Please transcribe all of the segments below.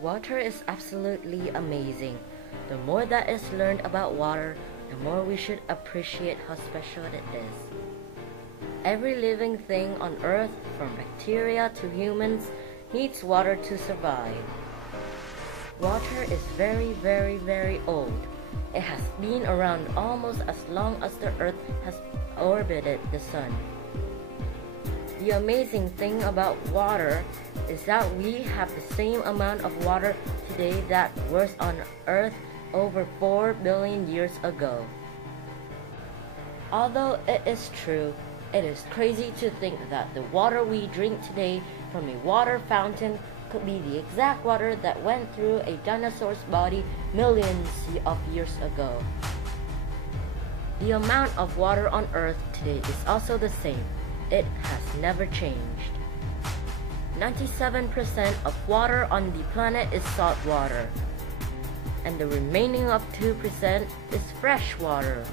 Water is absolutely amazing. The more that is learned about water, the more we should appreciate how special it is. Every living thing on Earth, from bacteria to humans, needs water to survive. Water is very, very, very old. It has been around almost as long as the Earth has orbited the Sun. The amazing thing about water is that we have the same amount of water today that was on Earth over 4 billion years ago. Although it is true, it is crazy to think that the water we drink today from a water fountain could be the exact water that went through a dinosaur's body millions of years ago. The amount of water on Earth today is also the same. It has never changed. 97% of water on the planet is salt water, and the remaining of 2% is fresh water.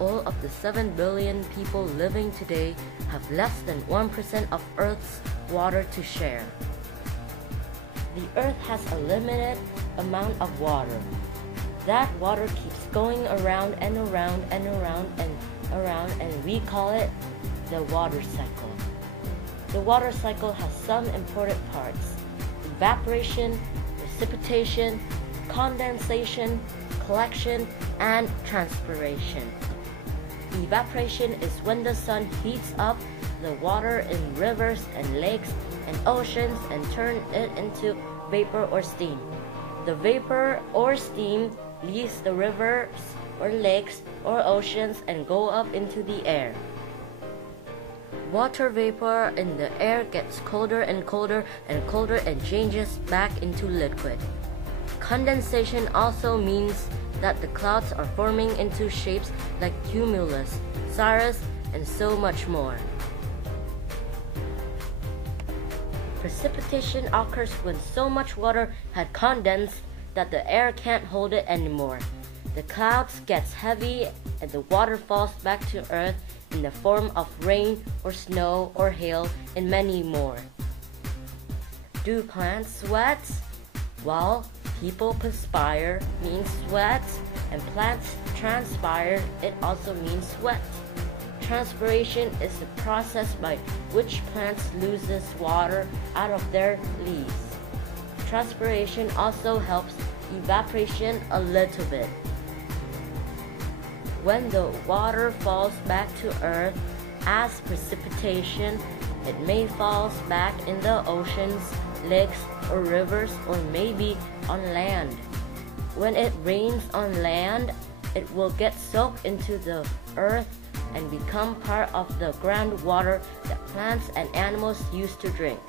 All of the 7 billion people living today have less than 1% of Earth's water to share. The Earth has a limited amount of water. That water keeps going around and around and around and around, and we call it the water cycle. The water cycle has some important parts: evaporation, precipitation, condensation, collection, and transpiration. Evaporation is when the sun heats up the water in rivers and lakes and oceans and turns it into vapor or steam. The vapor or steam leaves the rivers or lakes or oceans and go up into the air. Water vapor in the air gets colder and colder and colder and changes back into liquid. Condensation also means that the clouds are forming into shapes like cumulus, cirrus, and so much more. Precipitation occurs when so much water had condensed that the air can't hold it anymore. The clouds gets heavy and the water falls back to Earth in the form of rain or snow or hail and many more. Do plants sweat? Well, people perspire means sweat, and plants transpire, it also means sweat. Transpiration is the process by which plants loses water out of their leaves. Transpiration also helps evaporation a little bit. When the water falls back to Earth as precipitation, it may fall back in the oceans, lakes, or rivers, or maybe on land. When it rains on land, it will get soaked into the earth and become part of the groundwater that plants and animals use to drink.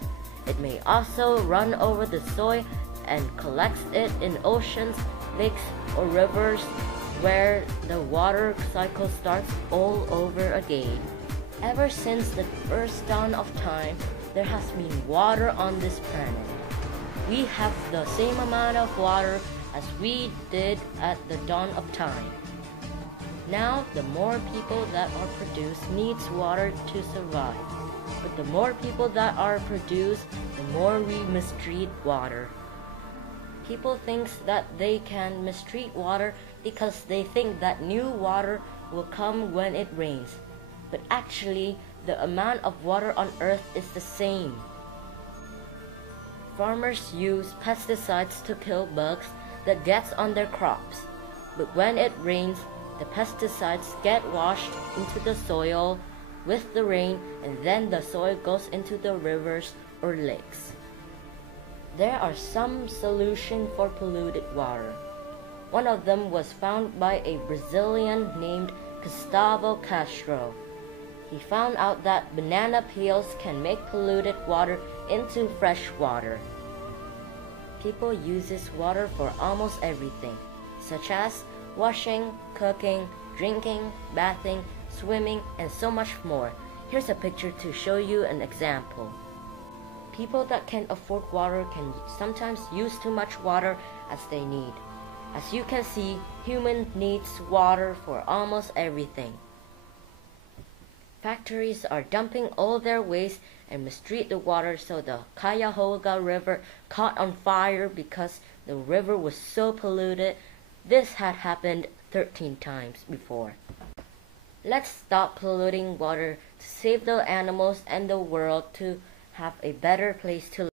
It may also run over the soil and collects it in oceans, lakes, or rivers, where the water cycle starts all over again. Ever since the first dawn of time, there has been water on this planet. We have the same amount of water as we did at the dawn of time. Now, the more people that are produced needs water to survive. But the more people that are produced, the more we mistreat water. People think that they can mistreat water because they think that new water will come when it rains. But actually, the amount of water on Earth is the same. Farmers use pesticides to kill bugs that gets on their crops. But when it rains, the pesticides get washed into the soil with the rain, and then the soil goes into the rivers or lakes. There are some solutions for polluted water. One of them was found by a Brazilian named Gustavo Castro. He found out that banana peels can make polluted water into fresh water. People use this water for almost everything, such as washing, cooking, drinking, bathing, swimming, and so much more. Here's a picture to show you an example. People that can afford water can sometimes use too much water as they need. As you can see, human needs water for almost everything. Factories are dumping all their waste and mistreat the water, so the Cuyahoga River caught on fire because the river was so polluted. This had happened 13 times before. Let's stop polluting water to save the animals and the world to have a better place to live.